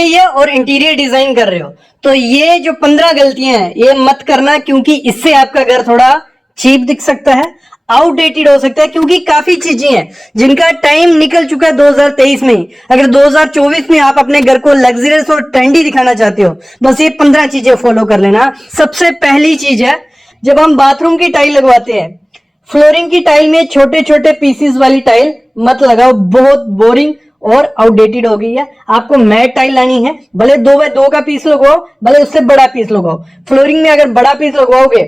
गई है और इंटीरियर डिजाइन कर रहे हो तो ये जो 15 गलतियां हैं ये मत करना, क्योंकि इससे आपका घर थोड़ा चीप दिख सकता है, आउटडेटेड हो सकता है, क्योंकि काफी चीजें हैं जिनका टाइम निकल चुका है 2023 में ही। अगर 2024 में आप अपने घर को लग्जरियस और ट्रेंडी दिखाना चाहते हो, बस ये 15 चीजें फॉलो कर लेना। सबसे पहली चीज है, जब हम बाथरूम की टाइल लगवाते हैं, फ्लोरिंग की टाइल में छोटे छोटे पीसेस वाली टाइल मत लगाओ, बहुत बोरिंग और आउटडेटेड हो गई है। आपको मैट टाइल लानी है, भले 2x2 का पीस लगाओ, भले उससे बड़ा पीस लगाओ। फ्लोरिंग में अगर बड़ा पीस लगवाओगे,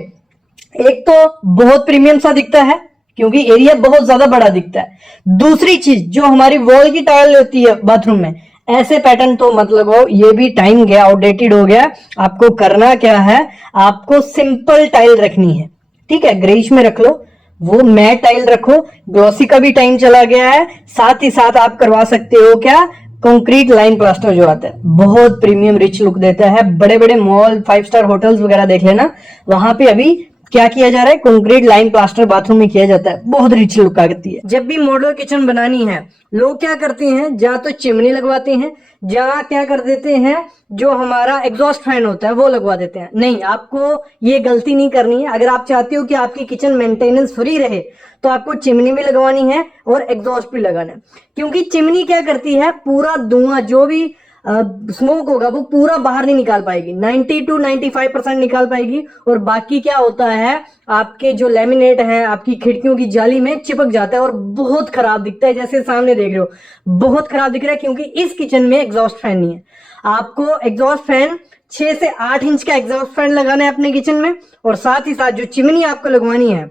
एक तो बहुत प्रीमियम सा दिखता है क्योंकि एरिया बहुत ज्यादा बड़ा दिखता है। दूसरी चीज, जो हमारी वॉल की टाइल होती है बाथरूम में, ऐसे पैटर्न तो मत लगाओ, ये भी टाइम गया, आउटडेटेड हो गया। आपको करना क्या है, आपको सिंपल टाइल रखनी है, ठीक है, ग्रेइश में रख लो, वो मैट टाइल रखो। ग्लॉसी का भी टाइम चला गया है। साथ ही साथ आप करवा सकते हो क्या, कंक्रीट लाइन प्लास्टर जो आता है, बहुत प्रीमियम रिच लुक देता है। बड़े बड़े मॉल, 5 स्टार होटल्स वगैरह देख लेना, वहां पे अभी क्या किया जा रहा है, कंक्रीट लाइन प्लास्टर बाथरूम में किया जाता है, बहुत रिच लुक आती है। जब भी मॉडल किचन बनानी है, लोग क्या करते हैं, जहां तो चिमनी लगवाते हैं, जहां क्या कर देते हैं, जो हमारा एग्जॉस्ट फैन होता है वो लगवा देते हैं। नहीं, आपको ये गलती नहीं करनी है। अगर आप चाहते हो कि आपकी किचन मेंटेनेंस फ्री रहे, तो आपको चिमनी भी लगवानी है और एग्जॉस्ट भी लगाना है। क्योंकि चिमनी क्या करती है, पूरा धुआं जो भी स्मोक होगा वो पूरा बाहर नहीं निकाल पाएगी, 90 to 95% निकाल पाएगी, और बाकी क्या होता है, आपके जो लेमिनेट है आपकी खिड़कियों की जाली में चिपक जाता है और बहुत खराब दिखता है। जैसे सामने देख रहे हो, बहुत खराब दिख रहा है, क्योंकि इस किचन में एग्जॉस्ट फैन नहीं है। आपको एग्जॉस्ट फैन 6 से 8 इंच का एग्जॉस्ट फैन लगाना है अपने किचन में, और साथ ही साथ जो चिमनी आपको लगवानी है,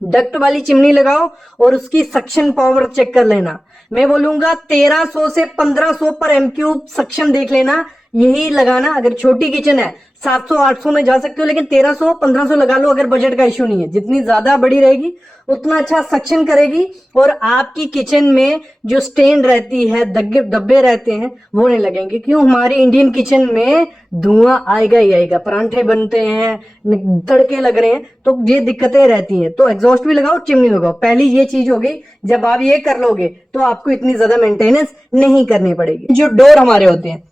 डक्ट वाली चिमनी लगाओ और उसकी सक्शन पावर चेक कर लेना। मैं बोलूंगा 1300 से 1500 पर एमक्यूब सक्शन देख लेना, यही लगाना। अगर छोटी किचन है 700-800 में जा सकते हो, लेकिन 1300-1500 लगा लो अगर बजट का इश्यू नहीं है। जितनी ज्यादा बड़ी रहेगी उतना अच्छा सक्शन करेगी, और आपकी किचन में जो स्टेन रहती है, धब्बे रहते हैं, वो नहीं लगेंगे। क्यों, हमारी इंडियन किचन में धुआं आएगा ही आएगा, परांठे बनते हैं, तड़के लग रहे हैं, तो ये दिक्कतें रहती हैं। तो एग्जॉस्ट भी लगाओ, चिमनी लगाओ, पहली ये चीज हो गई। जब आप ये कर लोगे तो आपको इतनी ज्यादा मेंटेनेंस नहीं करनी पड़ेगी। जो डोर हमारे होते हैं,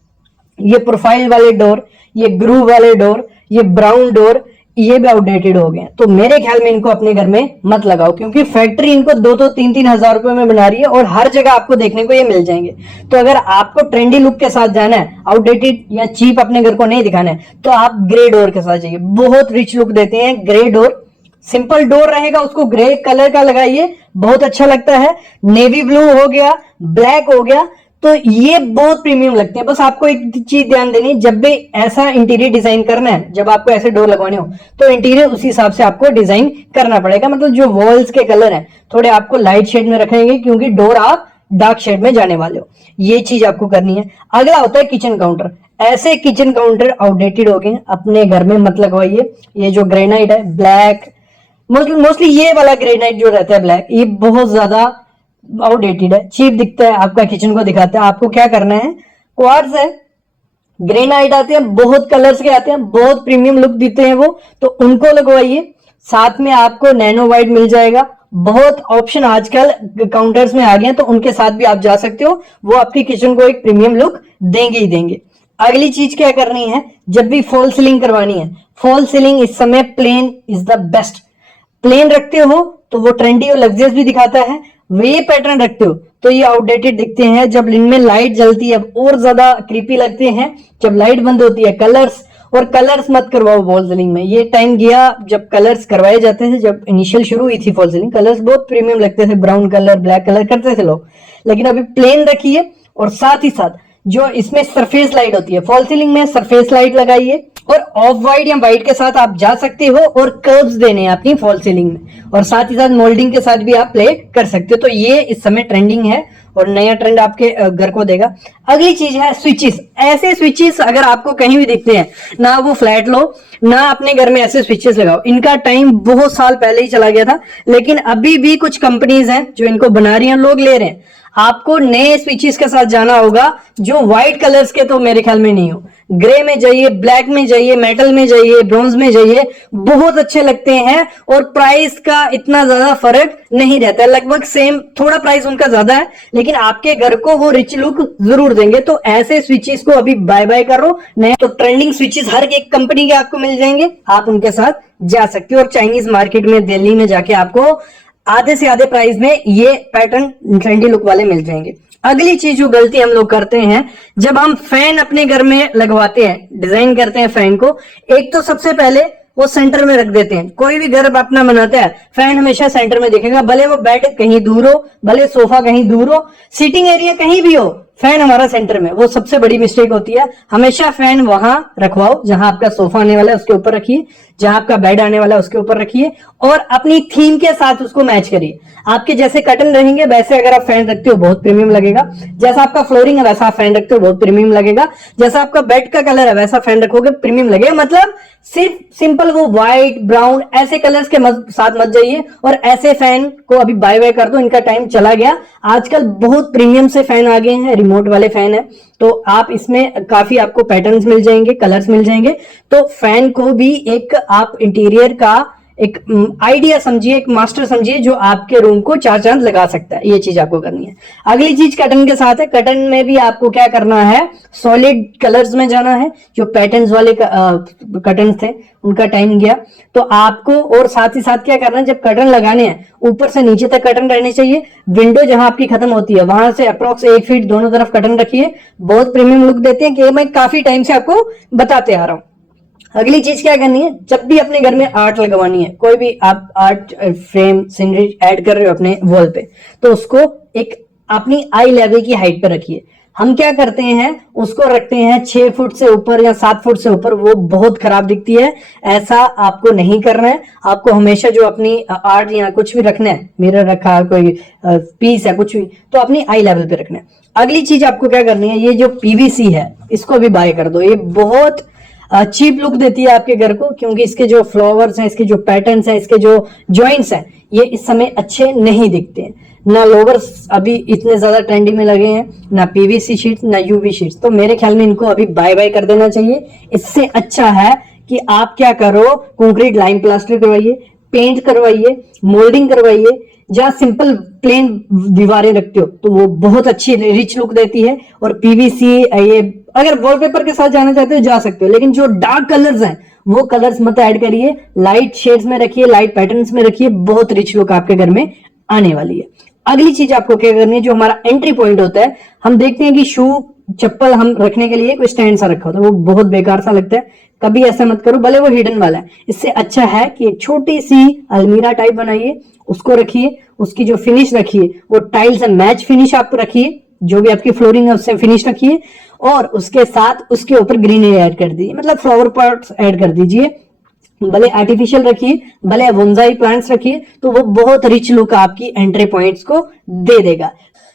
ये प्रोफाइल वाले डोर, ये ग्रूव वाले डोर, ये ब्राउन डोर, ये भी आउटडेटेड हो गए। तो मेरे ख्याल में इनको अपने घर में मत लगाओ, क्योंकि फैक्ट्री इनको 2-3 हजार रुपए में बना रही है और हर जगह आपको देखने को ये मिल जाएंगे। तो अगर आपको ट्रेंडी लुक के साथ जाना है, आउटडेटेड या चीप अपने घर को नहीं दिखाना है, तो आप ग्रे डोर के साथ जाइए, बहुत रिच लुक देते हैं ग्रे डोर। सिंपल डोर रहेगा, उसको ग्रे कलर का लगाइए, बहुत अच्छा लगता है। नेवी ब्लू हो गया, ब्लैक हो गया, तो ये बहुत प्रीमियम लगते हैं। बस आपको एक चीज ध्यान देनी, जब भी ऐसा इंटीरियर डिजाइन करना है, जब आपको ऐसे डोर लगवाने हो, तो इंटीरियर उसी हिसाब से आपको डिजाइन करना पड़ेगा। मतलब जो वॉल्स के कलर हैं थोड़े आपको लाइट शेड में रखेंगे, क्योंकि डोर आप डार्क शेड में जाने वाले हो। ये चीज आपको करनी है। अगला होता है किचन काउंटर। ऐसे किचन काउंटर आउटडेटेड हो गए, अपने घर में मत लगवाइए। ये जो ग्रेनाइट है, ब्लैक, मोस्टली ये वाला ग्रेनाइट जो रहता है ब्लैक, ये बहुत ज्यादा आउटडेटेड है, चीप दिखता है, आपका किचन को दिखाता है। आपको क्या करना है, क्वार्ट्ज है, ग्रेनाइट आते हैं, बहुत कलर्स के आते हैं, बहुत प्रीमियम लुक देते हैं वो, तो उनको लगवाइए। साथ में आपको नैनो वाइट मिल जाएगा। बहुत ऑप्शन आजकल काउंटर्स में आ गए हैं, तो उनके साथ भी आप जा सकते हो, वो आपकी किचन को एक प्रीमियम लुक देंगे ही देंगे। अगली चीज क्या करनी है, जब भी फॉल सीलिंग करवानी है, फॉल सीलिंग इस समय plain is the best. Plain रखते हो तो वो ट्रेंडी और लग्जरियस भी दिखाता है। वे पैटर्न रखते हो तो ये आउटडेटेड दिखते हैं। जब इनमें लाइट जलती है और ज्यादा क्रीपी लगते हैं। जब लाइट बंद होती है, कलर्स, और कलर्स मत करवाओ वॉल सीलिंग में। ये टाइम गया जब कलर्स करवाए जाते थे, जब इनिशियल शुरू हुई थी फॉल सीलिंग, कलर्स बहुत प्रीमियम लगते थे, ब्राउन कलर, ब्लैक कलर करते थे लोग। लेकिन अभी प्लेन रखिए, और साथ ही साथ जो इसमें सरफेस लाइट होती है, फॉल सीलिंग में सरफेस लाइट लगाइए, और ऑफ व्हाइट या व्हाइट के साथ आप जा सकते हो, और कर्व्स देने हैं अपनी फॉल सीलिंग में, और साथ ही साथ मोल्डिंग के साथ भी आप प्ले कर सकते हो। तो ये इस समय ट्रेंडिंग है और नया ट्रेंड आपके घर को देगा। अगली चीज है स्विचेस। ऐसे स्विचेस अगर आपको कहीं भी दिखते हैं ना, वो फ्लैट लो ना, अपने घर में ऐसे स्विचेस लगाओ। इनका टाइम बहुत साल पहले ही चला गया था, लेकिन अभी भी कुछ कंपनीज हैं जो इनको बना रही हैं, लोग ले रहे हैं। आपको नए स्विचेस के साथ जाना होगा जो व्हाइट कलर्स के तो मेरे ख्याल में नहीं हो, ग्रे में जाइए, ब्लैक में जाइए, मेटल में जाइए, ब्रॉन्ज में जाइए, बहुत अच्छे लगते हैं। और प्राइस का इतना ज्यादा फर्क नहीं रहता है, लगभग सेम, थोड़ा प्राइस उनका ज्यादा है लेकिन आपके घर को वो रिच लुक जरूर देंगे। तो ऐसे स्विचेस को अभी बाय बाय करो। नए तो ट्रेंडिंग स्विचेस हर एक कंपनी के आपको मिल जाएंगे, आप उनके साथ जा सकते हो। और चाइनीज मार्केट में दिल्ली में जाके आपको आधे से आधे प्राइस में ये पैटर्न ट्रेंडी लुक वाले मिल जाएंगे। अगली चीज जो गलती हम लोग करते हैं, जब हम फैन अपने घर में लगवाते हैं, डिजाइन करते हैं फैन को, एक तो सबसे पहले वो सेंटर में रख देते हैं। कोई भी घर अपना बनाता है, फैन हमेशा सेंटर में दिखेगा, भले वो बेड कहीं दूर हो, भले सोफा कहीं दूर हो, सीटिंग एरिया कहीं भी हो, फैन हमारा सेंटर में। वो सबसे बड़ी मिस्टेक होती है। हमेशा फैन वहां रखवाओ जहां आपका सोफा आने वाला है उसके ऊपर रखिए, जहां आपका बेड आने वाला है उसके ऊपर रखिए, और अपनी थीम के साथ उसको मैच करिए। आपके जैसे कर्टन रहेंगे वैसे अगर आप फैन रखते हो बहुत प्रीमियम लगेगा, जैसा आपका फ्लोरिंग है वैसा आप फैन रखते हो बहुत प्रीमियम लगेगा, जैसा आपका बेड का कलर है वैसा फैन रखोगे प्रीमियम लगेगा। मतलब सिर्फ सिंपल वो व्हाइट ब्राउन ऐसे कलर्स के साथ मत जाइए, और ऐसे फैन को अभी बाय बाय कर दो, इनका टाइम चला गया। आजकल बहुत प्रीमियम से फैन आ गए हैं, रिमोट वाले फैन है, तो आप इसमें काफी आपको पैटर्न्स मिल जाएंगे, कलर्स मिल जाएंगे। तो फैन को भी एक आप इंटीरियर का एक आइडिया समझिए, एक मास्टर समझिए जो आपके रूम को चार चांद लगा सकता है। ये चीज आपको करनी है। अगली चीज कर्टन के साथ है। कर्टन में भी आपको क्या करना है, सॉलिड कलर्स में जाना है। जो पैटर्न्स वाले कर्टन थे उनका टाइम गया, तो आपको और साथ ही साथ क्या करना है, जब कर्टन लगाने हैं ऊपर से नीचे तक कर्टन रहने चाहिए। विंडो जहां आपकी खत्म होती है वहां से अप्रोक्स 1 फीट दोनों तरफ कर्टन रखिए, बहुत प्रीमियम लुक देते हैं, कि मैं काफी टाइम से आपको बताते आ रहा हूं। अगली चीज क्या करनी है, जब भी अपने घर में आर्ट लगवानी है, कोई भी आप आर्ट फ्रेम सीनरी ऐड कर रहे हो अपने वॉल पे, तो उसको एक अपनी आई लेवल की हाइट पर रखिए। हम क्या करते हैं, उसको रखते हैं 6 फुट से ऊपर या 7 फुट से ऊपर, वो बहुत खराब दिखती है। ऐसा आपको नहीं करना है। आपको हमेशा जो अपनी आर्ट या कुछ भी रखना है, मिरर रखा, कोई पीस है, कुछ भी, तो अपनी आई लेवल पे रखना है। अगली चीज आपको क्या करनी है, ये जो पीवीसी है इसको भी बाय कर दो। ये बहुत चीप लुक देती है आपके घर को, क्योंकि इसके जो फ्लावर्स हैं, इसके जो पैटर्न्स हैं, इसके जो जॉइंट्स हैं, ये इस समय अच्छे नहीं दिखते हैं। ना लोवर्स अभी इतने ज्यादा ट्रेंडिंग में लगे हैं, ना पीवीसी शीट्स, ना यूवी शीट्स। तो मेरे ख्याल में इनको अभी बाय बाय कर देना चाहिए। इससे अच्छा है कि आप क्या करो, कंक्रीट लाइम प्लास्टर करवाइए, पेंट करवाइए, मोल्डिंग करवाइए। जहां सिंपल प्लेन दीवारें रखते हो तो वो बहुत अच्छी रिच लुक देती है। और पीवीसी, ये अगर वॉलपेपर के साथ जाना चाहते हो जा सकते हो, लेकिन जो डार्क कलर्स हैं वो कलर्स मत ऐड करिए, लाइट शेड्स में रखिए, लाइट पैटर्न्स में रखिए, बहुत रिच लुक आपके घर में आने वाली है। अगली चीज आपको क्या करनी है, जो हमारा एंट्री पॉइंट होता है, हम देखते हैं कि शू चप्पल हम रखने के लिए कोई स्टैंड सा रखा होता है, वो बहुत बेकार सा लगता है। कभी ऐसा मत करो, भले वो हिडन वाला है। इससे अच्छा है कि एक छोटी सी अलमीरा टाइप बनाइए, उसको रखिए, उसकी जो फिनिश रखिए वो टाइल से मैच फिनिश आप रखिए, जो भी आपकी फ्लोरिंग है उससे फिनिश रखिए, और उसके साथ उसके ऊपर ग्रीनरी ऐड कर दीजिए, मतलब फ्लावर पॉट्स ऐड कर दीजिए। भले आर्टिफिशियल रखिए, भले बोनसाई प्लांट्स रखिए, तो वो बहुत रिच लुक आपकी एंट्री पॉइंट्स को दे देगा।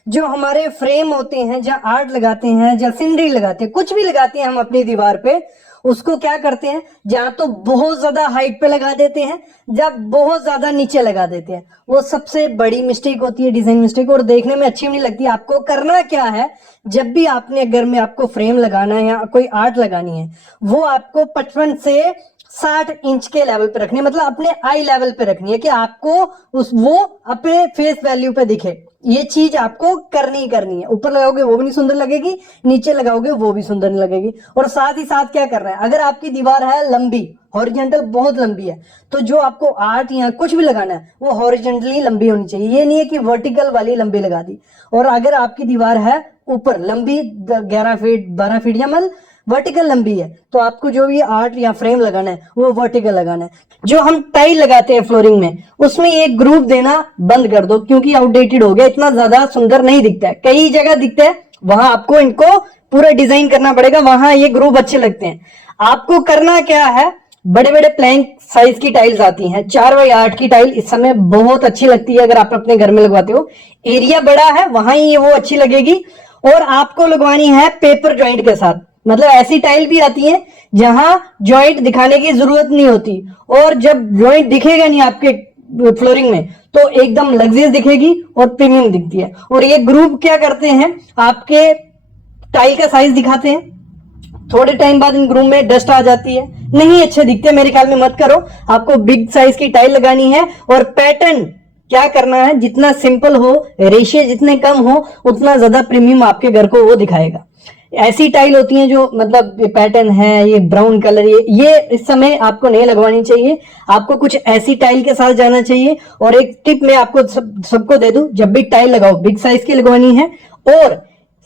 जो हमारे फ्रेम होते हैं, जहाँ आर्ट लगाते हैं, जहाँ सीनरी लगाते हैं, कुछ भी लगाते हैं हम अपनी दीवार पे, उसको क्या करते हैं, जहां तो बहुत ज्यादा हाइट पे लगा देते हैं, जब बहुत ज्यादा नीचे लगा देते हैं। वो सबसे बड़ी मिस्टेक होती है, डिजाइन मिस्टेक, और देखने में अच्छी नहीं लगती। आपको करना क्या है, जब भी आपने घर में आपको फ्रेम लगाना है या कोई आर्ट लगानी है, वो आपको 55 से 60 इंच के लेवल पे रखनी है, मतलब अपने आई लेवल पे रखनी है, कि आपको वो अपने फेस वैल्यू पे दिखे। ये चीज आपको करनी ही करनी है। ऊपर लगाओगे वो भी नहीं सुंदर लगेगी, नीचे लगाओगे वो भी सुंदर नहीं लगेगी। और साथ ही साथ क्या करना है, अगर आपकी दीवार है लंबी, हॉरिजॉन्टल बहुत लंबी है, तो जो आपको आर्ट या कुछ भी लगाना है वो हॉरिजॉन्टली लंबी होनी चाहिए। ये नहीं है कि वर्टिकल वाली लंबी लगा दी। और अगर आपकी दीवार है ऊपर लंबी 11 फीट 12 फीट या मतलब वर्टिकल लंबी है, तो आपको जो भी आर्ट या फ्रेम लगाना है वो वर्टिकल लगाना है। जो हम टाइल लगाते हैं फ्लोरिंग में, उसमें ये ग्रुप देना बंद कर दो, क्योंकि आउटडेटेड हो गया, इतना ज्यादा सुंदर नहीं दिखता है। कई जगह दिखता है, वहां आपको इनको पूरा डिजाइन करना पड़ेगा, वहां ये ग्रुप अच्छे लगते हैं। आपको करना क्या है, बड़े बड़े प्लैंक साइज की टाइल्स आती हैं, 4x8 की टाइल इस समय बहुत अच्छी लगती है। अगर आप अपने घर में लगवाते हो, एरिया बड़ा है, वहां ही वो अच्छी लगेगी। और आपको लगवानी है पेपर जॉइंट के साथ, मतलब ऐसी टाइल भी आती है जहां जॉइंट दिखाने की जरूरत नहीं होती, और जब जॉइंट दिखेगा नहीं आपके फ्लोरिंग में तो एकदम लग्जरियस दिखेगी और प्रीमियम दिखती है। और ये ग्रुप क्या करते हैं, आपके टाइल का साइज दिखाते हैं, थोड़े टाइम बाद इन रूम में डस्ट आ जाती है, नहीं अच्छे दिखते, मेरे ख्याल में मत करो। आपको बिग साइज की टाइल लगानी है और पैटर्न क्या करना है, जितना सिंपल हो, रेशियो जितने कम हो, उतना ज्यादा प्रीमियम आपके घर को वो दिखाएगा। ऐसी टाइल होती हैं जो मतलब पैटर्न है, ये ब्राउन कलर, ये इस समय आपको नहीं लगवानी चाहिए। आपको कुछ ऐसी टाइल के साथ जाना चाहिए। और एक टिप मैं आपको सबको दे दूं, जब भी टाइल लगाओ बिग साइज की लगवानी है। और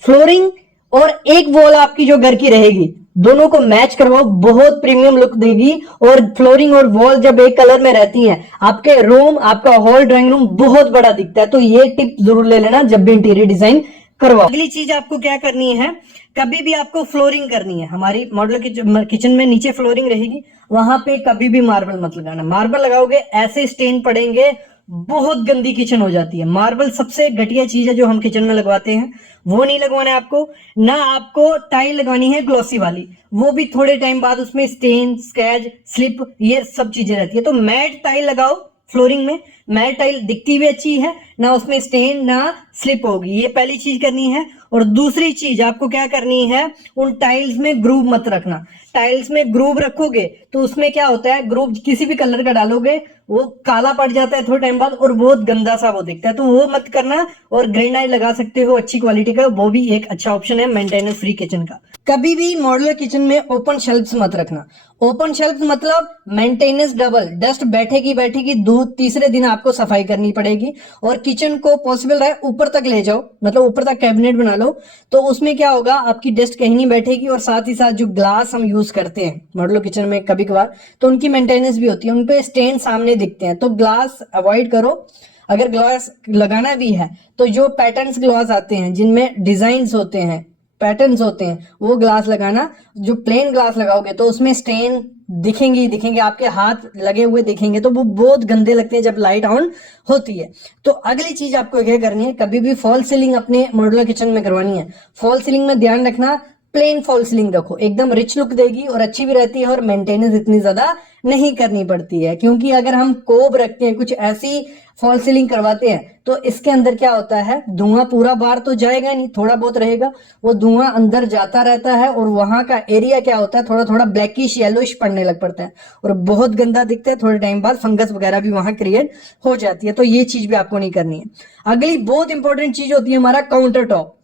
फ्लोरिंग और एक वॉल आपकी जो घर की रहेगी, दोनों को मैच करवाओ, बहुत प्रीमियम लुक देगी। और फ्लोरिंग और वॉल जब एक कलर में रहती हैं, आपके रूम, आपका हॉल, ड्राइंग रूम बहुत बड़ा दिखता है। तो ये टिप जरूर ले लेना जब भी इंटीरियर डिजाइन करवाओ। अगली चीज आपको क्या करनी है, कभी भी आपको फ्लोरिंग करनी है, हमारी मॉडुलर किचन में नीचे फ्लोरिंग रहेगी, वहां पे कभी भी मार्बल मत लगाना। मार्बल लगाओगे ऐसे स्टेन पड़ेंगे, बहुत गंदी किचन हो जाती है। मार्बल सबसे घटिया चीज है जो हम किचन में लगवाते हैं, वो नहीं लगवाना है आपको। ना आपको टाइल लगवानी है ग्लॉसी वाली, वो भी थोड़े टाइम बाद उसमें स्टेन, स्क्रैच, स्लिप, ये सब चीजें रहती है। तो मैट टाइल लगाओ फ्लोरिंग में। मैट टाइल दिखती भी अच्छी है, ना उसमें स्टेन ना स्लिप होगी, ये पहली चीज करनी है। और दूसरी चीज आपको क्या करनी है, उन टाइल्स में ग्रूव मत रखना। टाइल्स में ग्रूव रखोगे तो उसमें क्या होता है, ग्रूव किसी भी कलर का डालोगे वो काला पड़ जाता है थोड़े टाइम बाद और बहुत गंदा सा वो दिखता है, तो वो मत करना। और ग्रेनाइट लगा सकते हो अच्छी क्वालिटी का, वो भी एक अच्छा ऑप्शन है मेंटेनेंस फ्री किचन का। कभी भी मॉड्यूलर किचन में ओपन शेल्फ्स मत रखना। ओपन शेल्फ मतलब मेंटेनेंस डबल, डस्ट बैठेगी बैठेगी, तीसरे दिन आपको सफाई करनी पड़ेगी। और किचन को पॉसिबल रहे ऊपर तक ले जाओ, मतलब ऊपर तक कैबिनेट बना लो, तो उसमें क्या होगा, आपकी डस्ट कहीं नहीं बैठेगी। और साथ ही साथ जो ग्लास हम यूज करते हैं मॉड्यूलर किचन में कभी कभार, तो उनकी मेंटेनेंस भी होती है, उनपे स्टेन सामने दिखते हैं, तो ग्लास अवॉइड करो। अगर ग्लास लगाना भी है तो जो पैटर्न्स ग्लास आते हैं जिनमें डिजाइन्स होते हैं, पैटर्न्स होते हैं, वो ग्लास लगाना। जो प्लेन ग्लास लगाओगे तो उसमें स्टेन दिखेंगे ही दिखेंगे, आपके हाथ लगे हुए दिखेंगे, तो वो बहुत गंदे लगते हैं जब लाइट ऑन होती है। तो अगली चीज आपको क्या करनी है, कभी भी फॉल सीलिंग अपने मॉड्यूलर किचन में करवानी है, फॉल सीलिंग में ध्यान रखना प्लेन फॉल सीलिंग रखो, एकदम रिच लुक देगी और अच्छी भी रहती है और मेंटेनेंस इतनी ज्यादा नहीं करनी पड़ती है। क्योंकि अगर हम कोब रखते हैं, कुछ ऐसी फॉल सीलिंग करवाते हैं, तो इसके अंदर क्या होता है, धुआं पूरा बाहर तो जाएगा नहीं, थोड़ा बहुत रहेगा, वो धुआं अंदर जाता रहता है और वहां का एरिया क्या होता है, थोड़ा थोड़ा ब्लैकिश येलोइश पड़ने लग पड़ता है और बहुत गंदा दिखता है। थोड़े टाइम बाद फंगस वगैरह भी वहां क्रिएट हो जाती है, तो ये चीज भी आपको नहीं करनी है। अगली बहुत इंपॉर्टेंट चीज होती है हमारा काउंटर टॉप।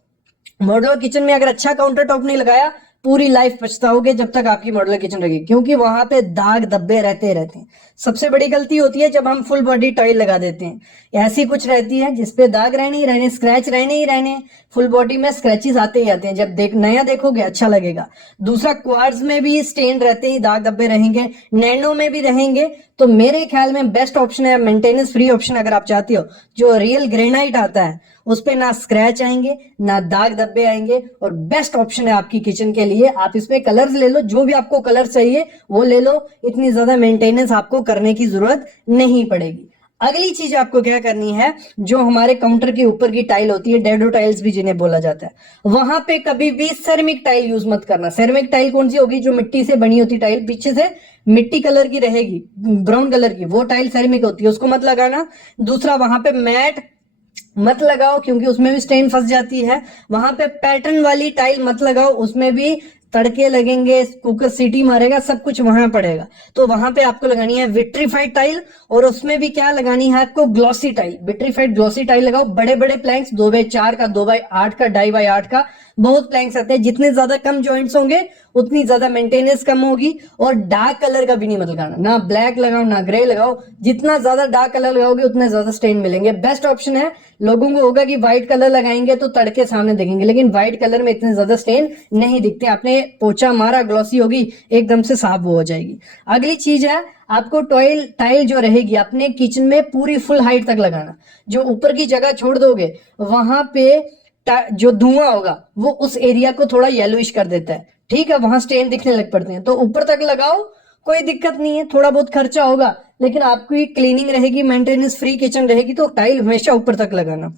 मॉड्यूलर किचन में अगर अच्छा काउंटर टॉप नहीं लगाया, पूरी लाइफ पछताओगे जब तक आपकी मॉड्यूलर किचन रहेगी, क्योंकि वहां पे दाग धब्बे रहते रहते हैं। सबसे बड़ी गलती होती है जब हम फुल बॉडी टाइल लगा देते हैं, ऐसी कुछ रहती है जिसपे दाग रहने ही रहने, स्क्रैच रहने ही रहने, फुल बॉडी में स्क्रैचेस आते ही आते हैं। जब नया देखोगे अच्छा लगेगा। दूसरा, क्वार्ट्ज में भी स्टेन रहते ही, दाग धब्बे रहेंगे, नैनो में भी रहेंगे। तो मेरे ख्याल में बेस्ट ऑप्शन है, मेंटेनेंस फ्री ऑप्शन अगर आप चाहते हो, जो रियल ग्रेनाइट आता है, उस पे ना स्क्रैच आएंगे ना दाग धब्बे आएंगे और बेस्ट ऑप्शन है आपकी किचन के लिए। आप इसमें कलर्स ले लो, जो भी आपको कलर चाहिए वो ले लो, इतनी ज्यादा मेंटेनेंस आपको करने की जरूरत नहीं पड़ेगी। अगली चीज आपको क्या करनी है, जो हमारे काउंटर के ऊपर की टाइल होती है, डेडो टाइल्स भी जिन्हें बोला जाता है, वहां पे कभी भी सेरेमिक टाइल यूज मत करना। सेरेमिक टाइल कौन सी होगी, जो मिट्टी से बनी होती टाइल, पीछे से मिट्टी कलर की रहेगी, ब्राउन कलर की, वो टाइल सेरेमिक होती है, उसको मत लगाना। दूसरा, वहां पे मैट मत लगाओ क्योंकि उसमें भी स्टेन फंस जाती है। वहां पे पैटर्न वाली टाइल मत लगाओ, उसमें भी तड़के लगेंगे, कुकर सीटी मारेगा, सब कुछ वहां पड़ेगा। तो वहां पे आपको लगानी है विट्रीफाइड टाइल, और उसमें भी क्या लगानी है आपको, glossy tile, vitrified glossy tile लगाओ। बड़े बड़े प्लैंक्स, 2x4 का, 2x8 का, 2x8 का, बहुत प्लैंक्स आते हैं। जितने ज्यादा कम जॉइंट्स होंगे उतनी ज्यादा मेंटेनेंस कम होगी। और डार्क कलर का भी नहीं मत लगाना, ना ब्लैक लगाओ ना ग्रे लगाओ, जितना ज्यादा डार्क कलर लगाओगे उतने ज्यादा स्टेन मिलेंगे। बेस्ट ऑप्शन है, लोगों को होगा कि व्हाइट कलर लगाएंगे तो तड़के सामने दिखेंगे, लेकिन व्हाइट कलर में इतने ज्यादा स्टेन नहीं दिखते। आपने पोछा मारा, ग्लॉसी होगी, एकदम से साफ हो जाएगी। अगली चीज है, आपको टाइल जो रहेगी अपने किचन में पूरी फुल हाइट तक लगाना। जो ऊपर की जगह छोड़ दोगे वहां पे जो धुआं होगा वो उस एरिया को थोड़ा येलोइश कर देता है, ठीक है, वहां स्टेन दिखने लग पड़ते हैं। तो ऊपर तक लगाओ, कोई दिक्कत नहीं है, थोड़ा बहुत खर्चा होगा लेकिन आपकी क्लीनिंग रहेगी, मेंटेनेंस फ्री किचन रहेगी, तो टाइल हमेशा ऊपर तक लगाना।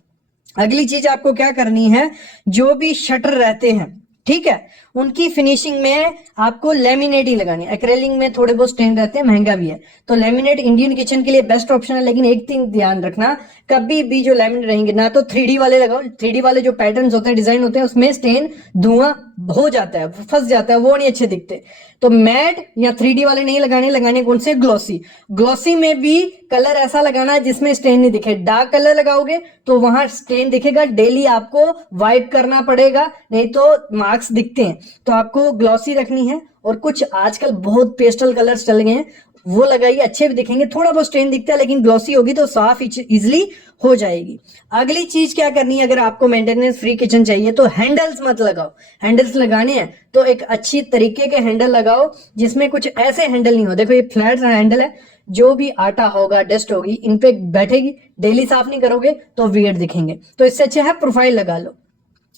अगली चीज आपको क्या करनी है, जो भी शटर रहते हैं, ठीक है, उनकी फिनिशिंग में आपको लेमिनेट ही लगानी है। एक्रेलिक में थोड़े बहुत स्टेन रहते हैं, महंगा भी है, तो लेमिनेट इंडियन किचन के लिए बेस्ट ऑप्शन है। लेकिन एक चीज ध्यान रखना, कभी भी जो लेमिनेट रहेंगे ना तो 3D वाले लगाओ। 3D वाले जो पैटर्न्स होते हैं, डिजाइन होते हैं, उसमें स्टेन, धुआं हो जाता है, फंस जाता है, वो नहीं अच्छे दिखते। तो मैट या 3D वाले नहीं लगाने, लगाने कौन से, ग्लॉसी। ग्लॉसी में भी कलर ऐसा लगाना है जिसमें स्टेन नहीं दिखे। डार्क कलर लगाओगे तो वहां स्टेन दिखेगा, डेली आपको वाइप करना पड़ेगा, नहीं तो मार्क्स दिखते हैं। तो आपको ग्लॉसी रखनी है। और कुछ आजकल बहुत पेस्टल कलर्स चल गए हैं, वो लगाइए, अच्छे भी दिखेंगे। थोड़ा बहुत स्ट्रेन दिखता है लेकिन ग्लॉसी होगी तो साफ इजिली हो जाएगी। अगली चीज क्या करनी है, अगर आपको मेंटेनेंस फ्री किचन चाहिए तो हैंडल्स मत लगाओ। हैंडल्स लगाने हैं तो एक अच्छी तरीके के हैंडल लगाओ जिसमें कुछ ऐसे हैंडल नहीं हो। देखो ये फ्लैट हैंडल है, जो भी आटा होगा, डस्ट होगी, इन पे बैठेगी। डेली साफ नहीं करोगे तो वियर्ड दिखेंगे। तो इससे अच्छा है प्रोफाइल लगा लो,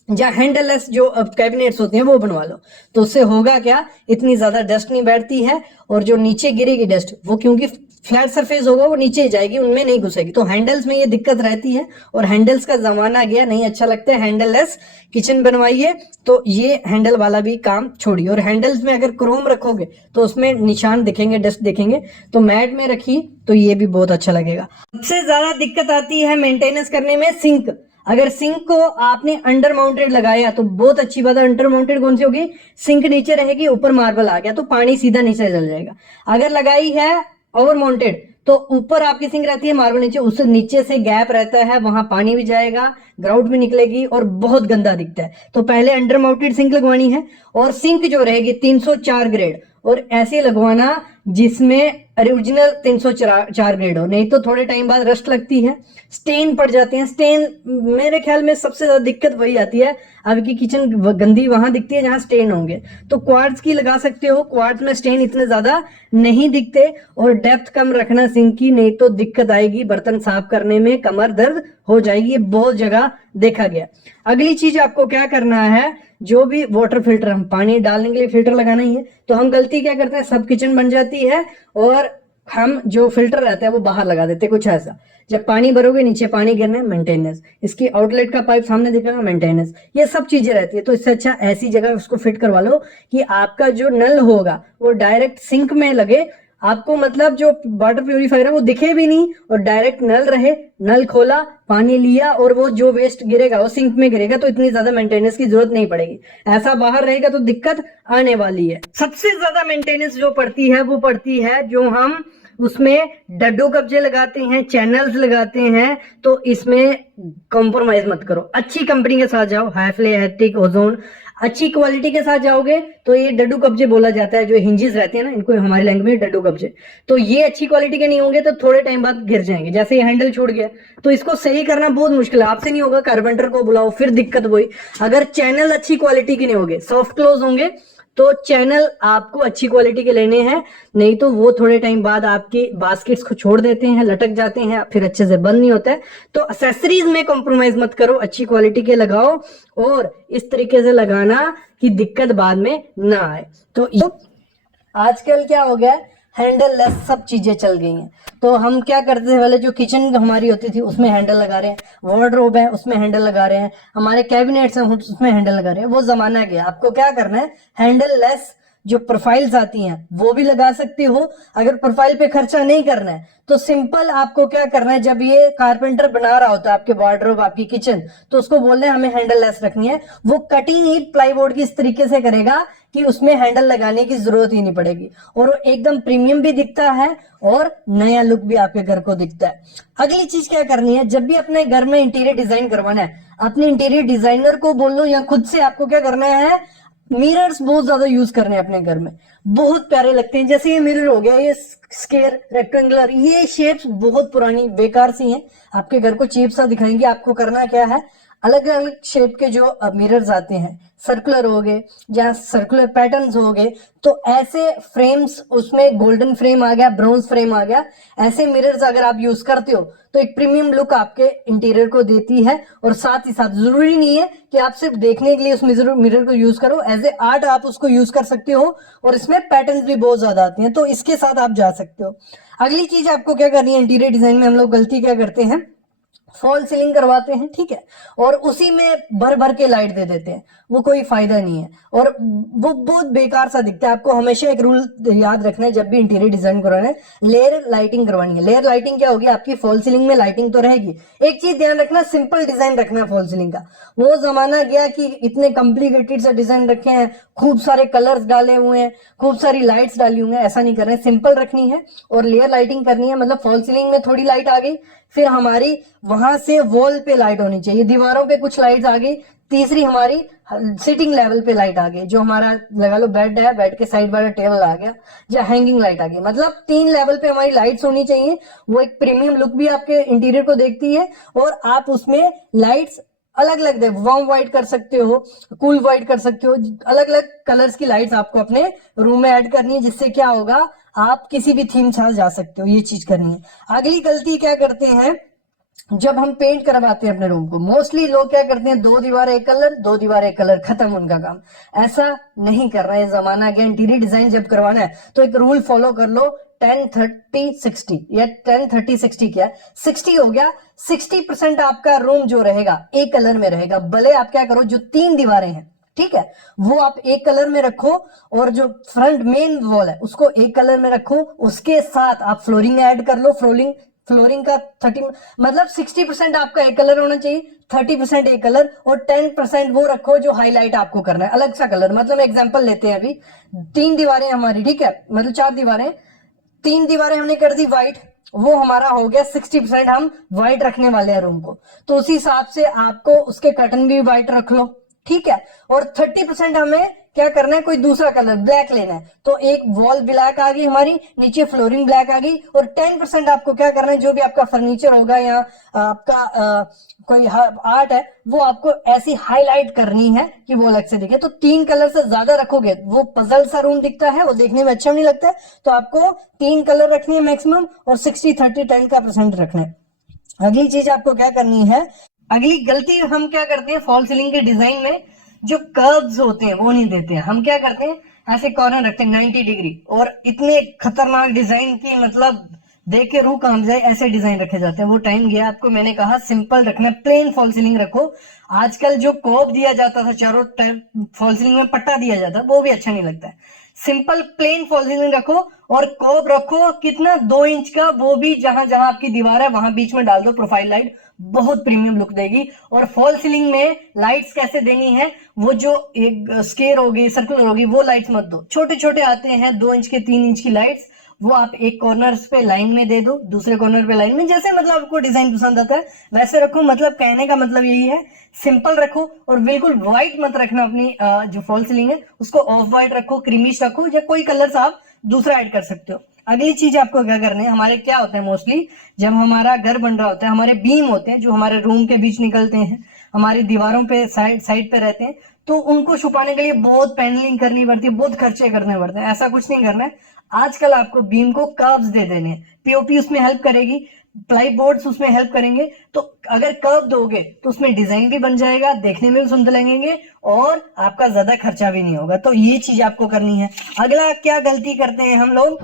या हैंडललेस जो कैबिनेट्स होते हैं वो बनवा लो। तो उससे होगा क्या, इतनी ज्यादा डस्ट नहीं बैठती है, और जो नीचे गिरेगी डस्ट वो क्योंकि फ्लैट सरफेस होगा वो नीचे जाएगी, उनमें नहीं घुसेगी। तो हैंडल्स में ये दिक्कत रहती है, और हैंडल्स का जमाना गया, नहीं अच्छा लगता है। हैंडललेस किचन बनवाइए। तो ये हैंडल वाला भी काम छोड़िए। और हैंडल्स में अगर क्रोम रखोगे तो उसमें निशान दिखेंगे, डस्ट दिखेंगे। तो मैट में रखिए तो ये भी बहुत अच्छा लगेगा। सबसे ज्यादा दिक्कत आती है मेंटेनेंस करने में सिंक। अगर सिंक को आपने अंडर माउंटेड लगाया तो बहुत अच्छी बात है। अंडर माउंटेड कौन सी होगी, सिंक नीचे रहेगी, ऊपर मार्बल आ गया तो पानी सीधा नीचे चल जाएगा। अगर लगाई है ओवर माउंटेड तो ऊपर आपकी सिंक रहती है, मार्बल नीचे, उससे नीचे से गैप रहता है, वहां पानी भी जाएगा, ग्राउट भी निकलेगी और बहुत गंदा दिखता है। तो पहले अंडर माउंटेड सिंक लगवानी है। और सिंक जो रहेगी 304 ग्रेड, और ऐसे लगवाना जिसमें ओरिजिनल 304 ग्रेड हो, नहीं तो थोड़े टाइम बाद रस्ट लगती है, स्टेन पड़ जाते हैं। स्टेन मेरे ख्याल में सबसे ज्यादा दिक्कत वही आती है, आपकी किचन गंदी वहां दिखती है जहां स्टेन होंगे। तो क्वार्ट्ज की लगा सकते हो, क्वार्ट्ज में स्टेन इतने ज्यादा नहीं दिखते। और डेप्थ कम रखना सिंक की, नहीं तो दिक्कत आएगी बर्तन साफ करने में, कमर दर्द हो जाएगी। ये बहुत जगह देखा गया। अगली चीज आपको क्या करना है, जो भी वाटर फिल्टर, हम पानी डालने के लिए फिल्टर लगाना ही है। तो हम गलती क्या करते हैं, सब किचन बन जाती है और हम जो फिल्टर रहता है वो बाहर लगा देते हैं, कुछ ऐसा। जब पानी भरोगे नीचे पानी गिरना है, मेंटेनेंस। इसकी आउटलेट का पाइप सामने दिखेगा, मेंटेनेंस। ये सब चीजें रहती है। तो इससे अच्छा ऐसी जगह उसको फिट करवा लो कि आपका जो नल होगा वो डायरेक्ट सिंक में लगे, आपको मतलब जो वाटर प्यूरिफायर है वो दिखे भी नहीं, और डायरेक्ट नल रहे, नल खोला, पानी लिया, और वो जो वेस्ट गिरेगा वो सिंक में गिरेगा। तो इतनी ज्यादा मेंटेनेंस की जरूरत नहीं पड़ेगी। ऐसा बाहर रहेगा तो दिक्कत आने वाली है। सबसे ज्यादा मेंटेनेंस जो पड़ती है वो पड़ती है जो हम उसमें डड्डू कब्जे लगाते हैं, चैनल्स लगाते हैं। तो इसमें कॉम्प्रोमाइज मत करो, अच्छी कंपनी के साथ जाओ, हैफले, हैटिक, ओजोन, अच्छी क्वालिटी के साथ जाओगे तो ये डड्डू कब्जे बोला जाता है, जो हिंजेस रहते हैं ना, इनको हमारी लैंग्वेज में डड्डू कब्जे। तो ये अच्छी क्वालिटी के नहीं होंगे तो थोड़े टाइम बाद गिर जाएंगे। जैसे ये हैंडल छूट गया तो इसको सही करना बहुत मुश्किल है, आपसे नहीं होगा, कारपेंटर को बुलाओ, फिर दिक्कत वही। अगर चैनल अच्छी क्वालिटी के नहीं होंगे, सॉफ्ट क्लोज होंगे, तो चैनल आपको अच्छी क्वालिटी के लेने हैं, नहीं तो वो थोड़े टाइम बाद आपकी बास्केट्स को छोड़ देते हैं, लटक जाते हैं, फिर अच्छे से बंद नहीं होता है। तो एक्सेसरीज में कॉम्प्रोमाइज मत करो, अच्छी क्वालिटी के लगाओ, और इस तरीके से लगाना कि दिक्कत बाद में ना आए। तो आजकल क्या हो गया, हैंडल लेस सब चीजें चल गई हैं। तो हम क्या करते थे, पहले जो किचन हमारी होती थी उसमें हैंडल लगा रहे हैं, वार्डरोब है उसमें हैंडल लगा रहे हैं, हमारे कैबिनेट्स हैं उसमें हैंडल लगा रहे हैं। वो जमाना गया। आपको क्या करना है, हैंडल लेस जो प्रोफाइल्स आती हैं वो भी लगा सकते हो। अगर प्रोफाइल पे खर्चा नहीं करना है तो सिंपल आपको क्या करना है, जब ये कारपेंटर बना रहा होता है आपके वार्डरोब, आपकी किचन, तो उसको बोलना है हमें हैंडल लेस रखनी है। वो कटिंग ही प्लाईवुड की इस तरीके से करेगा कि उसमें हैंडल लगाने की जरूरत ही नहीं पड़ेगी, और वो एकदम प्रीमियम भी दिखता है और नया लुक भी आपके घर को दिखता है। अगली चीज क्या करनी है, जब भी अपने घर में इंटीरियर डिजाइन करवाना है, अपने इंटीरियर डिजाइनर को बोल लो या खुद से आपको क्या करना है, मिरर्स बहुत ज्यादा यूज करने अपने घर में, बहुत प्यारे लगते हैं। जैसे ये मिरर हो गया, ये स्क्वायर, रेक्टेंगुलर, ये शेप्स बहुत पुरानी बेकार सी हैं, आपके घर को चीप सा दिखाएंगे। आपको करना क्या है, अलग अलग शेप के जो मिरर्स आते हैं, सर्कुलर हो गए, जहाँ सर्कुलर पैटर्न्स हो गए, तो ऐसे फ्रेम्स, उसमें गोल्डन फ्रेम आ गया, ब्रॉन्ज फ्रेम आ गया, ऐसे मिरर्स अगर आप यूज करते हो तो एक प्रीमियम लुक आपके इंटीरियर को देती है। और साथ ही साथ जरूरी नहीं है कि आप सिर्फ देखने के लिए उस मिरर को यूज करो, एज ए आर्ट आप उसको यूज कर सकते हो, और इसमें पैटर्न्स भी बहुत ज्यादा आते हैं, तो इसके साथ आप जा सकते हो। अगली चीज आपको क्या करनी है, इंटीरियर डिजाइन में हम लोग गलती क्या करते हैं, फॉल सीलिंग करवाते हैं, ठीक है, और उसी में भर भर के लाइट दे देते हैं, वो कोई फायदा नहीं है और वो बहुत बेकार सा दिखता है। आपको हमेशा एक रूल याद रखना है जब भी इंटीरियर डिजाइन करवाना है, लेयर लाइटिंग करवानी है। लेयर लाइटिंग क्या होगी, आपकी फॉल सीलिंग में लाइटिंग तो रहेगी, एक चीज ध्यान रखना, सिंपल डिजाइन रखना है फॉल सीलिंग का। वो जमाना गया कि इतने कॉम्प्लिकेटेड से डिजाइन रखे हैं, खूब सारे कलर्स डाले हुए हैं, खूब सारी लाइट्स डाली हुई हैं, ऐसा नहीं कर रहे हैं, सिंपल रखनी है और लेयर लाइटिंग करनी है। मतलब फॉल सीलिंग में थोड़ी लाइट आ गई, फिर हमारी वहां से वॉल पे लाइट होनी चाहिए, दीवारों पे कुछ लाइट्स आ गई, तीसरी हमारी सिटिंग लेवल पे लाइट आ गई, जो हमारा लगा लो बेड है, बेड के साइड वाला टेबल आ गया, या हैंगिंग लाइट आ गई। मतलब 3 लेवल पे हमारी लाइट्स होनी चाहिए। वो एक प्रीमियम लुक भी आपके इंटीरियर को देखती है और आप उसमें लाइट्स अलग अलग दे, वार्म व्हाइट कर सकते हो, कूल व्हाइट कर सकते हो, अलग अलग कलर्स की लाइट्स आपको अपने रूम में ऐड करनी है, जिससे क्या होगा, आप किसी भी थीम साथ जा सकते हो। ये चीज करनी है। अगली गलती क्या करते हैं, जब हम पेंट करवाते हैं अपने रूम को, मोस्टली लोग क्या करते हैं, 2 दीवार एक कलर, 2 दीवार एक कलर, खत्म उनका काम। ऐसा नहीं कर रहा है जमाना गया। इंटीरियर डिजाइन जब करवाना है तो एक रूल फॉलो कर लो, 10-30-60 या 10-30-60 क्या 60 हो गया। 60% आपका रूम जो रहेगा एक कलर में रहेगा। भले आप क्या करो, जो 3 दीवारें हैं, ठीक है, वो आप एक कलर में रखो और जो फ्रंट मेन वॉल है उसको एक कलर में रखो, उसके साथ आप फ्लोरिंग ऐड कर लो। फ्लोरिंग का 30 मतलब 60% आपका एक कलर होना चाहिए, 30% एक कलर और 10% वो रखो जो हाईलाइट आपको करना है, अलग सा कलर। मतलब एग्जांपल लेते हैं, अभी 3 दीवारें हमारी, ठीक है, मतलब 4 दीवारें, 3 दीवारें हमने कर दी व्हाइट, वो हमारा हो गया 60%, हम व्हाइट रखने वाले हैं रूम को, तो उसी हिसाब से आपको उसके कर्टन भी व्हाइट रख लो, ठीक है। और 30% हमें क्या करना है, कोई दूसरा कलर ब्लैक लेना है, तो एक वॉल ब्लैक आ गई हमारी, नीचे फ्लोरिंग ब्लैक आ गई, और 10% आपको क्या करना है, जो भी आपका फर्नीचर होगा या आपका कोई आर्ट है, वो आपको ऐसी हाईलाइट करनी है कि वो अलग से दिखे। तो 3 कलर से ज्यादा रखोगे वो पजल सा रूम दिखता है, वो देखने में अच्छा नहीं लगता है। तो आपको 3 कलर रखनी है मैक्सिमम और 60-30-10 का परसेंट रखना है। अगली चीज आपको क्या करनी है, अगली गलती हम क्या करते हैं, फॉल सीलिंग के डिजाइन में जो कर्व्स होते हैं वो नहीं देते हैं। हम क्या करते हैं, ऐसे कॉर्नर रखते हैं 90 डिग्री, और इतने खतरनाक डिजाइन की, मतलब देख के रूह कांप जाए ऐसे डिजाइन रखे जाते हैं। वो टाइम गया। आपको मैंने कहा सिंपल रखना, प्लेन फॉल सीलिंग रखो। आजकल जो कोब दिया जाता था, चारों टाइप फॉल सीलिंग में पट्टा दिया जाता है, वो भी अच्छा नहीं लगता है। सिंपल प्लेन फॉल सीलिंग रखो और कोब रखो कितना, 2 इंच का, वो भी जहां जहां आपकी दीवार है वहां बीच में डाल दो प्रोफाइल लाइट, बहुत प्रीमियम लुक देगी। और फॉल सीलिंग में लाइट्स कैसे देनी है, वो जो एक स्केयर होगी, सर्कुलर होगी, वो लाइट्स मत दो, छोटे छोटे आते हैं 2 इंच के, 3 इंच की लाइट्स, वो आप एक कॉर्नर पे लाइन में दे दो, दूसरे कॉर्नर पे लाइन में, जैसे मतलब आपको डिजाइन पसंद आता है वैसे रखो। मतलब कहने का मतलब यही है, सिंपल रखो और बिल्कुल व्हाइट मत रखना। अपनी जो फॉल सीलिंग है उसको ऑफ व्हाइट रखो, क्रीमिश रखो, या कोई कलर आप दूसरा ऐड कर सकते हो। अगली चीज आपको क्या करनी है, हमारे क्या होता है मोस्टली, जब हमारा घर बन रहा होता है, हमारे बीम होते हैं जो हमारे रूम के बीच निकलते हैं, हमारी दीवारों पे साइड पे रहते हैं, तो उनको छुपाने के लिए बहुत पैनलिंग करनी पड़ती है, बहुत खर्चे करने पड़ते हैं। ऐसा कुछ नहीं करना है। आजकल आपको बीम को कर्व्स दे देने हैं, पीओपी उसमें हेल्प करेगी, प्लाई बोर्ड्स उसमें हेल्प करेंगे। तो अगर कर्व दोगे तो उसमें डिजाइन भी बन जाएगा, देखने में भी सुंदर लगेंगे और आपका ज्यादा खर्चा भी नहीं होगा। तो ये चीज आपको करनी है। अगला क्या गलती करते हैं हम लोग,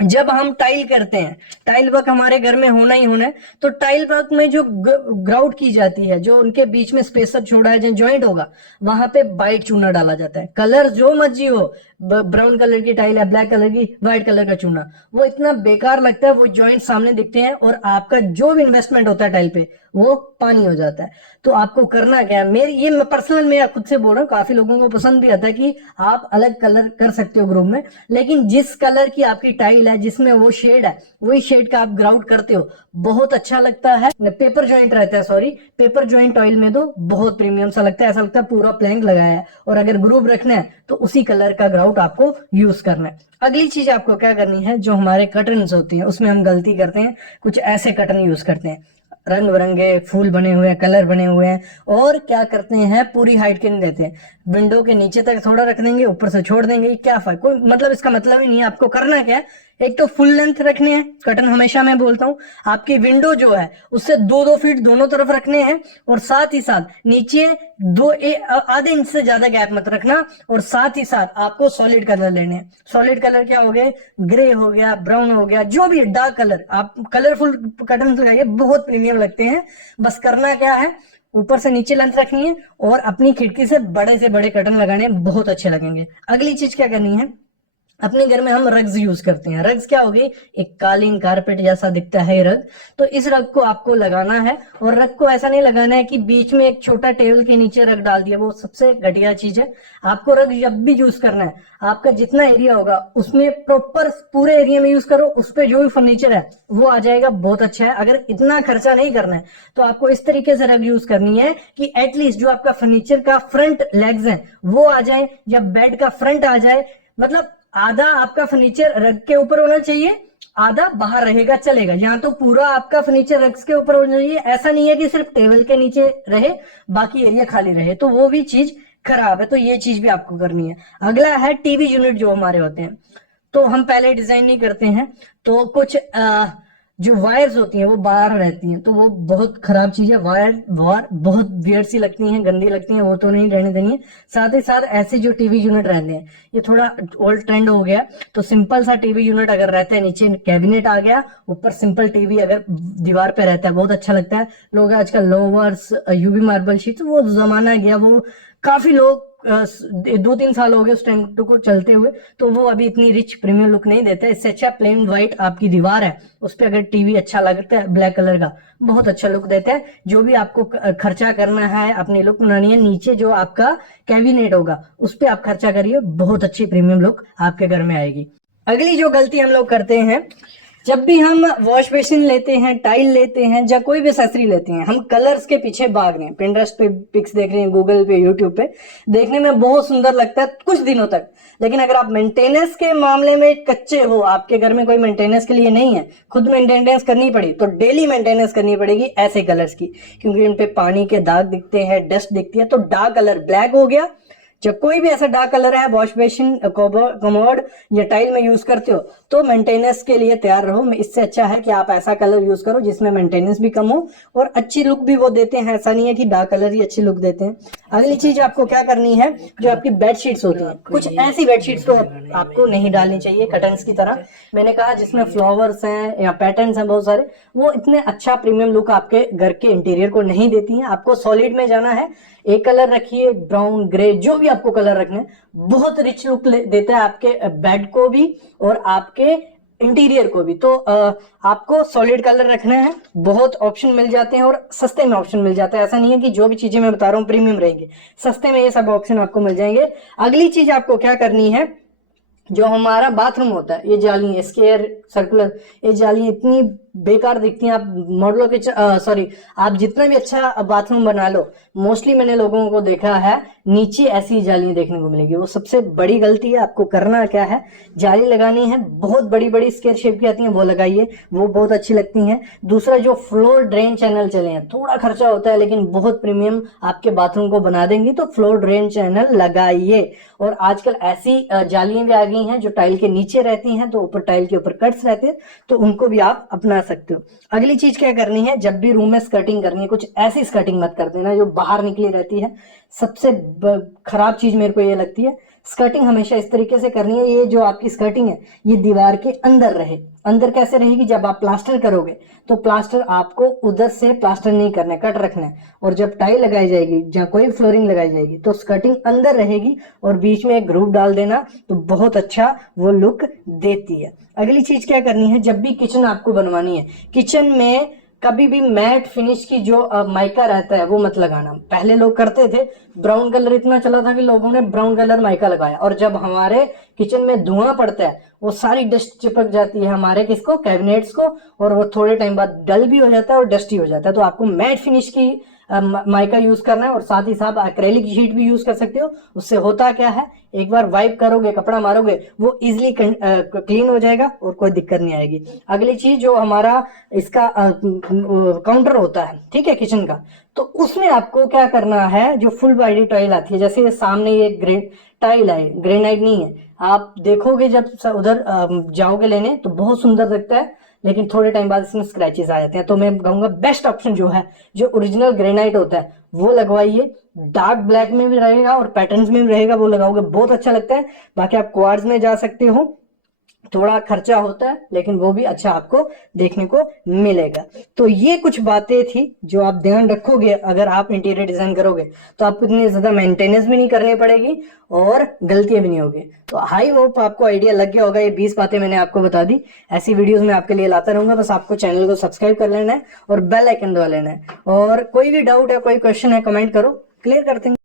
जब हम टाइल करते हैं, टाइल वर्क हमारे घर में होना ही होना है, तो टाइल वर्क में जो ग्राउट की जाती है, जो उनके बीच में स्पेसर छोड़ा है, जो ज्वाइंट होगा, वहां पे वाइट चूना डाला जाता है। कलर जो मर्जी हो, ब्राउन कलर की टाइल है, ब्लैक कलर की, व्हाइट कलर का चूना, वो इतना बेकार लगता है, वो ज्वाइंट सामने दिखते हैं और आपका जो भी इन्वेस्टमेंट होता है टाइल पे वो पानी हो जाता है। तो आपको करना क्या है, मेरी ये पर्सनल मैं खुद से बोल रहा हूँ, काफी लोगों को पसंद भी आता है कि आप अलग कलर कर सकते हो ग्रुप में, लेकिन जिस कलर की आपकी टाइल है, जिसमें वो शेड है, वही शेड का आप ग्राउट करते हो, बहुत अच्छा लगता है। पेपर ज्वाइंट रहता है, सॉरी, पेपर ज्वाइंट ऑयल में दो, बहुत प्रीमियम सा लगता है, ऐसा लगता है पूरा प्लैंक लगाया है। और अगर ग्रुप रखना है तो उसी कलर का ग्राउट आपको यूज करना है। अगली चीज आपको क्या करनी है, जो हमारे कर्टन्स होती हैं उसमें हम गलती करते हैं, कुछ ऐसे कर्टन यूज करते हैं, रंग बिरंगे फूल बने हुए हैं, कलर बने हुए हैं, और क्या करते हैं, पूरी हाइट के नहीं देते हैं, विंडो के नीचे तक थोड़ा रख देंगे, ऊपर से छोड़ देंगे। क्या फर्क, कोई मतलब इसका मतलब ही नहीं है। आपको करना क्या है, एक तो फुल लेंथ रखने हैं कर्टन, हमेशा मैं बोलता हूँ आपकी विंडो जो है उससे 2-2 फीट दोनों तरफ रखने हैं, और साथ ही साथ नीचे आधे इंच से ज्यादा गैप मत रखना, और साथ ही साथ आपको सॉलिड कलर लेने हैं। सॉलिड कलर क्या हो गए, ग्रे हो गया, ब्राउन हो गया, जो भी डार्क कलर, आप कलरफुल कर्टन लगाइए, बहुत प्रीमियम प्रीमियम लगते हैं। बस करना क्या है, ऊपर से नीचे लेंथ रखनी है और अपनी खिड़की से बड़े कर्टन लगाने हैं, बहुत अच्छे लगेंगे। अगली चीज क्या करनी है, अपने घर में हम रग्स यूज करते हैं। रग्स क्या होगी, एक कालीन कारपेट जैसा दिखता है रग। तो इस रग को आपको लगाना है, और रग को ऐसा नहीं लगाना है कि बीच में एक छोटा टेबल के नीचे रग डाल दिया, वो सबसे घटिया चीज है। आपको रग जब भी यूज करना है, आपका जितना एरिया होगा उसमें प्रॉपर पूरे एरिया में यूज करो, उस पर जो भी फर्नीचर है वो आ जाएगा, बहुत अच्छा है। अगर इतना खर्चा नहीं करना है तो आपको इस तरीके से रग यूज करनी है कि एटलीस्ट जो आपका फर्नीचर का फ्रंट लेग्स है वो आ जाए, या बेड का फ्रंट आ जाए। मतलब आधा आपका फर्नीचर रग के ऊपर होना चाहिए, आधा बाहर रहेगा चलेगा। यहाँ तो पूरा आपका फर्नीचर रग्स के ऊपर होना चाहिए। ऐसा नहीं है कि सिर्फ टेबल के नीचे रहे बाकी एरिया खाली रहे, तो वो भी चीज खराब है। तो ये चीज भी आपको करनी है। अगला है टीवी यूनिट जो हमारे होते हैं, तो हम पहले डिजाइन नहीं करते हैं, तो कुछ जो वायर्स होती हैं वो बाहर रहती हैं, तो वो बहुत खराब चीज है। वायर बहुत वियर्ड सी लगती हैं, गंदी लगती हैं, वो तो नहीं रहने देनी है। साथ ही साथ ऐसे जो टीवी यूनिट रहते हैं, ये थोड़ा ओल्ड ट्रेंड हो गया, तो सिंपल सा टीवी यूनिट अगर रहता है, नीचे कैबिनेट आ गया, ऊपर सिंपल टीवी अगर दीवार पे रहता है, बहुत अच्छा लगता है। लोग आजकल लोवर्स, यूवी मार्बल शीट, वो जमाना गया, वो काफी लोग 2-3 साल हो गए उस टैंक को चलते हुए, तो वो अभी इतनी रिच प्रीमियम लुक नहीं देता है। इससे अच्छा प्लेन व्हाइट आपकी दीवार है, उस पर अगर टीवी अच्छा लगता है ब्लैक कलर का, बहुत अच्छा लुक देता है। जो भी आपको खर्चा करना है, अपनी लुक बनानी है, नीचे जो आपका कैबिनेट होगा उस पर आप खर्चा करिए, बहुत अच्छी प्रीमियम लुक आपके घर में आएगी। अगली जो गलती हम लोग करते हैं, जब भी हम वॉश बेसिन लेते हैं, टाइल लेते हैं, या कोई भी एक्सेसरी लेते हैं, हम कलर्स के पीछे भाग रहे हैं। पिंटरेस्ट पे पिक्स देख रहे हैं, गूगल पे, यूट्यूब पे, देखने में बहुत सुंदर लगता है कुछ दिनों तक, लेकिन अगर आप मेंटेनेंस के मामले में कच्चे हो, आपके घर में कोई मेंटेनेंस के लिए नहीं है, खुद मेंटेनेंस करनी पड़ी, तो डेली मेंटेनेंस करनी पड़ेगी ऐसे कलर्स की, क्योंकि इन पे पानी के दाग दिखते हैं, डस्ट दिखती है। तो डार्क कलर ब्लैक हो गया, जब कोई भी ऐसा डार्क कलर है वॉश बेसिन, कमोड या टाइल में यूज करते हो, तो मेंटेनेंस के लिए तैयार रहो। इससे अच्छा है कि आप ऐसा कलर यूज करो जिसमें मेंटेनेंस भी कम हो और अच्छी लुक भी वो देते हैं। ऐसा नहीं है कि डार्क कलर ही अच्छी लुक देते हैं। अगली चीज आपको क्या करनी है, जो आपकी बेडशीट्स होती हैं, कुछ ऐसी बेडशीट्स तो आपको नहीं डालनी चाहिए कर्टन्स की तरह। मैंने कहा जिसमें फ्लावर्स हैं या पैटर्न्स हैं बहुत सारे, वो इतने अच्छा प्रीमियम लुक आपके घर के इंटीरियर को नहीं देती हैं। आपको सॉलिड में जाना है, एक कलर रखिए, ब्राउन, ग्रे, जो भी आपको कलर रखने हैं, बहुत रिच लुक देता है आपके बेड को भी और आपके इंटीरियर को भी। तो आपको सॉलिड कलर रखना है, बहुत ऑप्शन मिल जाते हैं और सस्ते में ऑप्शन मिल जाता है। ऐसा नहीं है कि जो भी चीजें मैं बता रहा हूँ प्रीमियम रहेंगी, सस्ते में ये सब ऑप्शन आपको मिल जाएंगे। अगली चीज आपको क्या करनी है, जो हमारा बाथरूम होता है, ये जाली स्क्वायर सर्कुलर, ये जाली इतनी बेकार दिखती हैं। आप मॉडलों के सॉरी आप जितना भी अच्छा बाथरूम बना लो, मोस्टली मैंने लोगों को देखा है नीचे ऐसी जालियां देखने को मिलेगी, वो सबसे बड़ी गलती है। आपको करना क्या है, जाली लगानी है, बहुत बड़ी बड़ी स्क्वायर शेप की आती हैं, वो लगाइए, वो बहुत अच्छी लगती हैं। दूसरा, जो फ्लोर ड्रेन चैनल चले हैं, थोड़ा खर्चा होता है लेकिन बहुत प्रीमियम आपके बाथरूम को बना देंगे, तो फ्लोर ड्रेन चैनल लगाइए। और आजकल ऐसी जालियां भी आ गई हैं जो टाइल के नीचे रहती हैं, तो ऊपर टाइल के ऊपर कट्स रहते हैं, तो उनको भी आप अपना सकते हो। अगली चीज क्या करनी है, जब भी रूम में स्कर्टिंग करनी है, कुछ ऐसी स्कर्टिंग मत कर देना जो बाहर निकली रहती है। सबसे खराब चीज मेरे को ये लगती है, स्कर्टिंग हमेशा इस तरीके से करनी है, ये जो आपकी स्कर्टिंग है ये दीवार के अंदर रहे। अंदर कैसे रहेगी, जब आप प्लास्टर करोगे तो प्लास्टर आपको उधर से प्लास्टर नहीं करना है, कट रखना है, और जब टाइल लगाई जाएगी, जहाँ कोई फ्लोरिंग लगाई जाएगी, तो स्कर्टिंग अंदर रहेगी और बीच में एक ग्रूव डाल देना, तो बहुत अच्छा वो लुक देती है। अगली चीज क्या करनी है, जब भी किचन आपको बनवानी है, किचन में कभी भी मैट फिनिश की जो माइका रहता है वो मत लगाना। पहले लोग करते थे, ब्राउन कलर इतना चला था कि लोगों ने ब्राउन कलर माइका लगाया, और जब हमारे किचन में धुआं पड़ता है, वो सारी डस्ट चिपक जाती है हमारे किसको, कैबिनेट्स को, और वो थोड़े टाइम बाद डल भी हो जाता है और डस्टी हो जाता है। तो आपको मैट फिनिश की माइका यूज करना है, और साथ ही साथ एक्रेलिक शीट भी यूज कर सकते हो। उससे होता क्या है, एक बार वाइप करोगे, कपड़ा मारोगे, वो इजिली क्लीन हो जाएगा और कोई दिक्कत नहीं आएगी। अगली चीज, जो हमारा इसका काउंटर होता है, ठीक है, किचन का, तो उसमें आपको क्या करना है, जो फुल बॉडी टाइल आती है, जैसे सामने ये टाइल है, ग्रेनाइट नहीं है, आप देखोगे जब उधर जाओगे लेने तो बहुत सुंदर दिखता है, लेकिन थोड़े टाइम बाद इसमें स्क्रैचेस आ जाते हैं। तो मैं कहूंगा बेस्ट ऑप्शन जो है, जो ओरिजिनल ग्रेनाइट होता है वो लगवाइए। डार्क ब्लैक में भी रहेगा और पैटर्न्स में भी रहेगा, वो लगाओगे बहुत अच्छा लगता है। बाकी आप क्वार्ट्ज में जा सकते हो, थोड़ा खर्चा होता है, लेकिन वो भी अच्छा आपको देखने को मिलेगा। तो ये कुछ बातें थी जो आप ध्यान रखोगे अगर आप इंटीरियर डिजाइन करोगे, तो आपको इतनी ज्यादा मेंटेनेंस भी नहीं करनी पड़ेगी और गलतियां भी नहीं होगी। तो आई होप आपको आइडिया लग गया होगा। ये 20 बातें मैंने आपको बता दी। ऐसी वीडियोस मैं आपके लिए लाता रहूंगा। बस आपको चैनल को सब्सक्राइब कर लेना है और बेल आइकन दबा लेना है। और कोई भी डाउट है, कोई क्वेश्चन है, कमेंट करो, क्लियर करते हैं।